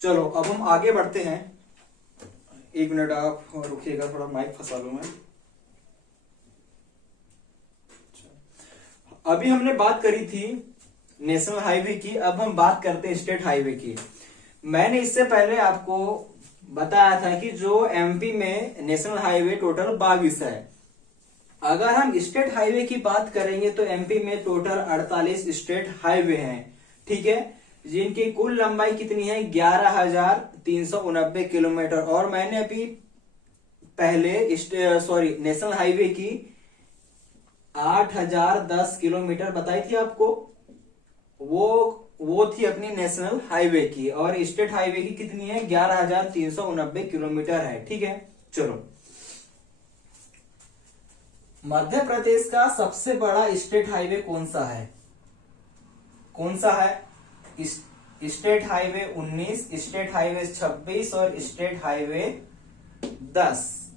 चलो अब हम आगे बढ़ते हैं। एक मिनट आप रुकिएगा, थोड़ा माइक फंसा लूं मैं। अभी हमने बात करी थी नेशनल हाईवे की, अब हम बात करते हैं स्टेट हाईवे की। मैंने इससे पहले आपको बताया था कि जो एमपी में नेशनल हाईवे टोटल 22 है। अगर हम स्टेट हाईवे की बात करेंगे तो एमपी में टोटल 48 स्टेट हाईवे हैं, ठीक है, जिनकी कुल लंबाई कितनी है 11,390 किलोमीटर। और मैंने अभी पहले नेशनल हाईवे की 8,010 किलोमीटर बताई थी आपको। वो थी अपनी नेशनल हाईवे की, और स्टेट हाईवे की कितनी है 11,390 किलोमीटर है, ठीक है। चलो, मध्य प्रदेश का सबसे बड़ा स्टेट हाईवे कौन सा है? कौन सा है? स्टेट हाईवे 19, स्टेट हाईवे 26 और स्टेट हाईवे 10।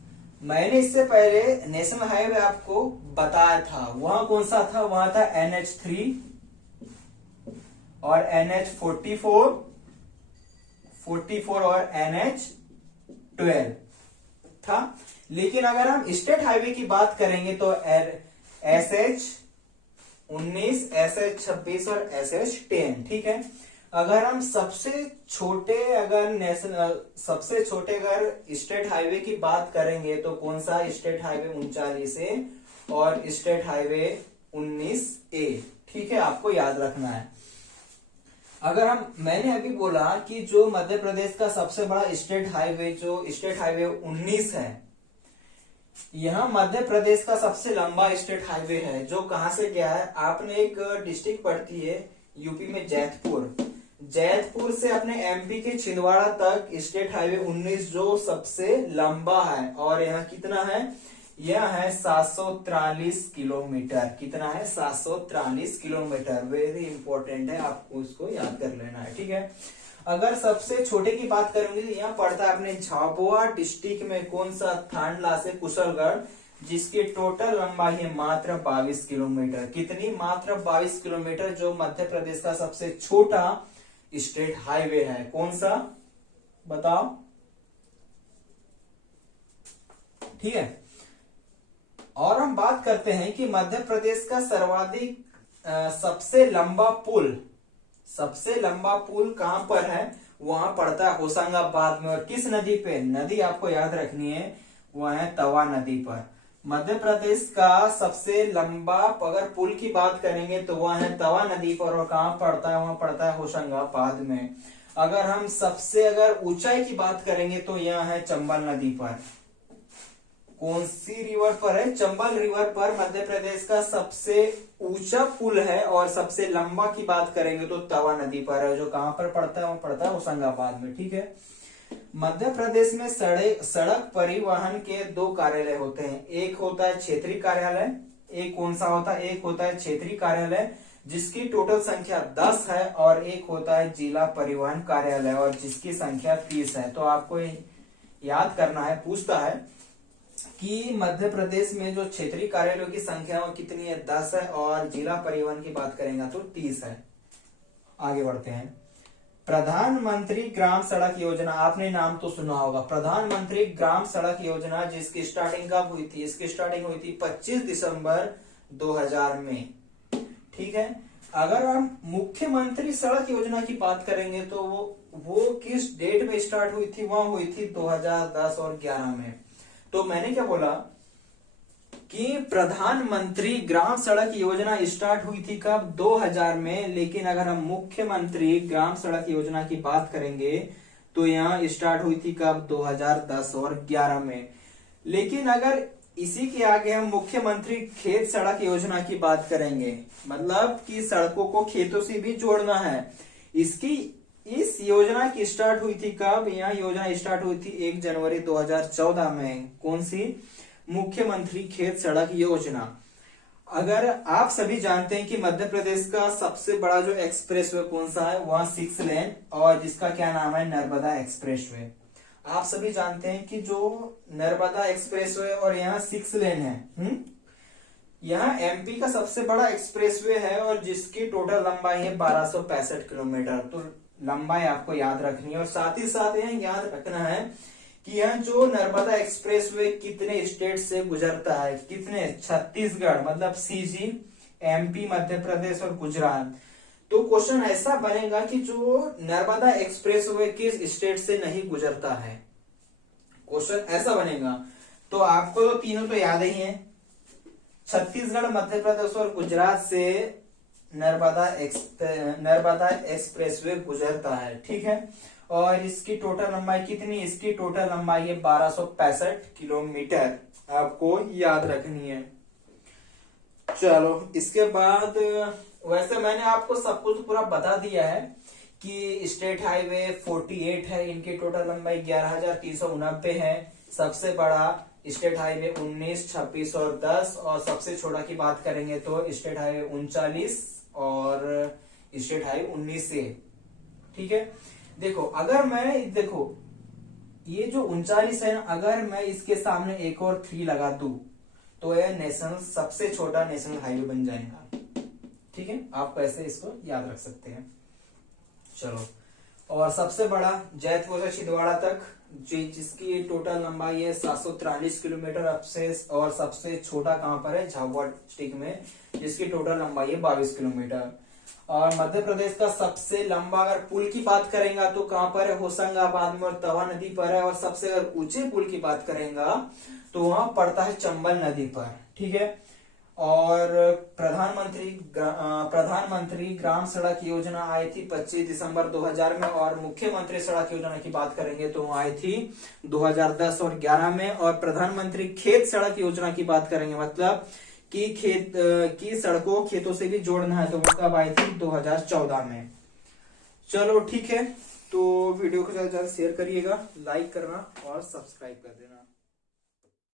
मैंने इससे पहले नेशनल हाईवे आपको बताया था, वहां कौन सा था? वहां था NH3 और NH44 और NH12 था। लेकिन अगर हम स्टेट हाईवे की बात करेंगे तो SH19, SH26 और SH10, ठीक है। अगर हम सबसे छोटे अगर स्टेट हाईवे की बात करेंगे तो कौन सा? स्टेट हाईवे 39A और स्टेट हाईवे 19A, ठीक है, आपको याद रखना है। मैंने अभी बोला कि जो मध्य प्रदेश का सबसे बड़ा स्टेट हाईवे जो स्टेट हाईवे 19 है, यह मध्य प्रदेश का सबसे लंबा स्टेट हाईवे है, जो कहां से गया है? आपने एक डिस्ट्रिक्ट पड़ती है यूपी में, जैतपुर से अपने एमपी के छिंदवाड़ा तक स्टेट हाईवे 19 जो सबसे लंबा है। और यह कितना है? यह है 743 किलोमीटर। कितना है? 743 किलोमीटर। वेरी इंपॉर्टेंट है, आपको इसको याद कर लेना है, ठीक है। अगर सबसे छोटे की बात करेंगे तो यहाँ पड़ता है अपने झाबुआ डिस्ट्रिक्ट में, कौन सा? थांडला से कुशलगढ़, जिसकी टोटल लंबाई है मात्र 22 किलोमीटर। कितनी? मात्र 22 किलोमीटर, जो मध्य प्रदेश का सबसे छोटा स्टेट हाईवे है। कौन सा? बताओ, ठीक है। और हम बात करते हैं कि मध्य प्रदेश का सर्वाधिक सबसे लंबा पुल कहां पर है? वहां पड़ता है होशंगाबाद में। और किस नदी पे? नदी आपको याद रखनी है, वह है तवा नदी पर। मध्य प्रदेश का सबसे लंबा अगर पुल की बात करेंगे तो वह है तवा नदी पर। और कहां पड़ता है? वहां पड़ता है होशंगाबाद में। अगर ऊंचाई की बात करेंगे तो यह है चंबल नदी पर। कौन सी रिवर पर है? चंबल रिवर पर मध्य प्रदेश का सबसे ऊंचा पुल है। और सबसे लंबा की बात करेंगे तो तवा नदी पर है, जो कहां पर पड़ता है? वो पड़ता है होशंगाबाद में, ठीक है। मध्य प्रदेश में सड़क परिवहन के 2 कार्यालय होते हैं। एक होता है क्षेत्रीय कार्यालय, एक कौन सा होता है? एक होता है क्षेत्रीय कार्यालय, जिसकी टोटल संख्या 10 है। और एक होता है जिला परिवहन कार्यालय, और जिसकी संख्या 30 है। तो आपको याद करना है, पूछता है कि मध्य प्रदेश में जो क्षेत्रीय कार्यालयों की संख्या वो कितनी है? 10 है। और जिला परिवहन की बात करेंगे तो 30 है। आगे बढ़ते हैं। प्रधानमंत्री ग्राम सड़क योजना, आपने नाम तो सुना होगा, प्रधानमंत्री ग्राम सड़क योजना, जिसकी स्टार्टिंग कब हुई थी? इसकी स्टार्टिंग हुई थी 25 दिसंबर 2000 में, ठीक है। अगर हम मुख्यमंत्री सड़क योजना की बात करेंगे तो वो किस डेट में स्टार्ट हुई थी? वह हुई थी 2010 और 11 में। तो मैंने क्या बोला कि प्रधानमंत्री ग्राम सड़क योजना स्टार्ट हुई थी कब? 2000 में। लेकिन अगर हम मुख्यमंत्री ग्राम सड़क योजना की बात करेंगे तो यहाँ स्टार्ट हुई थी कब? 2010 और 11 में। लेकिन अगर इसी के आगे हम मुख्यमंत्री खेत सड़क योजना की बात करेंगे, मतलब कि सड़कों को खेतों से भी जोड़ना है, इस योजना की स्टार्ट हुई थी कब? यह योजना स्टार्ट हुई थी 1 जनवरी 2014 में। कौन सी? मुख्यमंत्री खेत सड़क योजना। अगर आप सभी जानते हैं कि मध्य प्रदेश का सबसे बड़ा जो एक्सप्रेसवे कौन सा है? वह 6 लेन, और जिसका क्या नाम है? नर्मदा एक्सप्रेसवे। आप सभी जानते हैं कि जो नर्मदा एक्सप्रेसवे और यहाँ 6 लेन है, यहाँ एमपी का सबसे बड़ा एक्सप्रेसवे है, और जिसकी टोटल लंबाई है 1265 किलोमीटर। तो लंबाई आपको याद रखनी है। और साथ ही साथ यह याद रखना है कि यह जो नर्मदा एक्सप्रेसवे कितने स्टेट से गुजरता है, कितने, छत्तीसगढ़ मतलब सीजी, एमपी, मध्य प्रदेश और गुजरात। तो क्वेश्चन ऐसा बनेगा कि जो नर्मदा एक्सप्रेसवे किस स्टेट से नहीं गुजरता है, क्वेश्चन ऐसा बनेगा। तो आपको तो तीनों तो याद ही है, छत्तीसगढ़, मध्य प्रदेश और गुजरात से नर्मदा एक्सप्रेसवे गुजरता है, ठीक है। और इसकी टोटल लंबाई कितनी, इसकी टोटल लंबाई है 1265 किलोमीटर, आपको याद रखनी है। चलो इसके बाद, वैसे मैंने आपको सब कुछ पूरा बता दिया है कि स्टेट हाईवे 48 है, इनकी टोटल लंबाई 11,390 है। सबसे बड़ा स्टेट हाईवे 19, 26 और 10, और सबसे छोटा की बात करेंगे तो स्टेट हाईवे 39 और स्टेट हाईवे 19 है, ठीक है। देखो अगर मैं, देखो ये जो 39 है ना, अगर मैं इसके सामने एक और 3 लगा दूं तो यह नेशनल, सबसे छोटा नेशनल हाईवे बन जाएगा, ठीक है। आप कैसे इसको याद रख सकते हैं। चलो, और सबसे बड़ा जैतपुर से छिंदवाड़ा तक, जिसकी टोटल लंबाई है 743 किलोमीटर अब से, और सबसे छोटा कहां पर है, झाबुआ डिस्ट्रिक्ट में, जिसकी टोटल लंबाई है 22 किलोमीटर। और मध्य प्रदेश का सबसे लंबा अगर पुल की बात करेंगे तो कहां पर है, होशंगाबाद में और तवा नदी पर है। और सबसे अगर ऊंचे पुल की बात करेंगे तो वहां पड़ता है चंबल नदी पर, ठीक है। और प्रधानमंत्री ग्राम सड़क योजना आई थी 25 दिसंबर 2000 में, और मुख्यमंत्री सड़क योजना की बात करेंगे तो आई थी 2010 और 11 में। और प्रधानमंत्री खेत सड़क योजना की बात करेंगे, मतलब कि खेत की सड़कों खेतों से भी जोड़ना है, तो वो कब आई थी, 2014 में। चलो ठीक है, तो वीडियो को ज्यादा से ज्यादा शेयर करिएगा, लाइक करना और सब्सक्राइब कर देना।